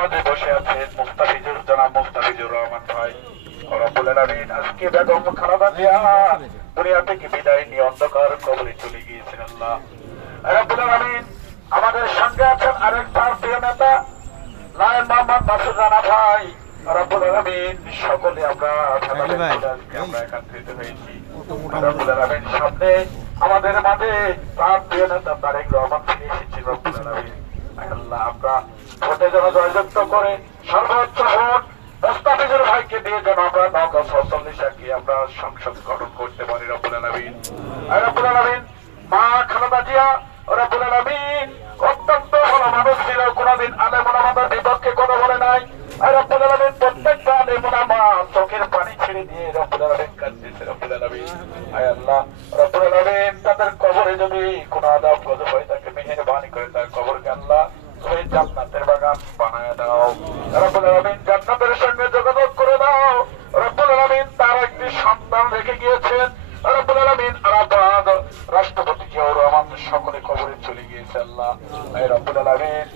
মাঝে বসে আছেন মুস্তাফিজুর, জনাব মুস্তাফিজুর রহমান ভাই। রব্বুল আলামিন আজকে বেগম খালেদা জিয়া দুনিয়া থেকে বিদায় নিয়ে অন্ধকার কবরে চলে গিয়েছেন। আল্লাহ রব্বুল আলামিন আমাদের সঙ্গে আছেন আরেক তার প্রিয় নেতা লায়ন মোহাম্মদ মাসুদ রানা ভাই। রব্বুল আলামিন সকলে আমরা একত্রিত হয়েছি। রব্বুল আলামিন সামনে আমাদের মাঝে তার প্রিয় নেতা তারেক রহমান ফিরে এসেছেন। রব্বুল আলামিন আল্লাহ আমরা ভোটে যেন জয়যুক্ত করে সর্বোচ্চ ভোট মুস্তাফিজুর ভাইকে দিয়ে যেন আমরা 940 আমরা সংসদ গঠন করতে পারি। রব্বুল আলামিন রব্বুল আলামিন মা খালেদা জিয়া রব্বুল আলামিন অত্যন্ত ভালো মানুষ ছিল, কোনদিন আলেম ওলামাদের বিপক্ষে কথা বলে নাই। রব্বুল আলামিন প্রত্যেকটা আলেম ওলামা চোখের পানি ছেড়ে দিয়ে রব্বুল আলামিন কাঁদতেছে। রব্বুল আলামিন আল্লাহ রব্বুল আলামিন তাদের কবরে যদি কোনো আযাব গজব হয় তাকে মেহেরবানি করে তার কবরকে আল্লাহ তুমি জান্নাতের বাগান বানায় দাও। রব্বুল আলামিন জান্নাতের সঙ্গে যোগাযোগ করে দাও। রব্বুল আলামিন তার একটি সন্তান রেখে গিয়েছেন। রব্বুল আলামিন আরাফাত রাষ্ট্রপতি জিয়াউর রহমান সকলে কবরে চলে গিয়েছে। আল্লাহ রব্বুল আলামিন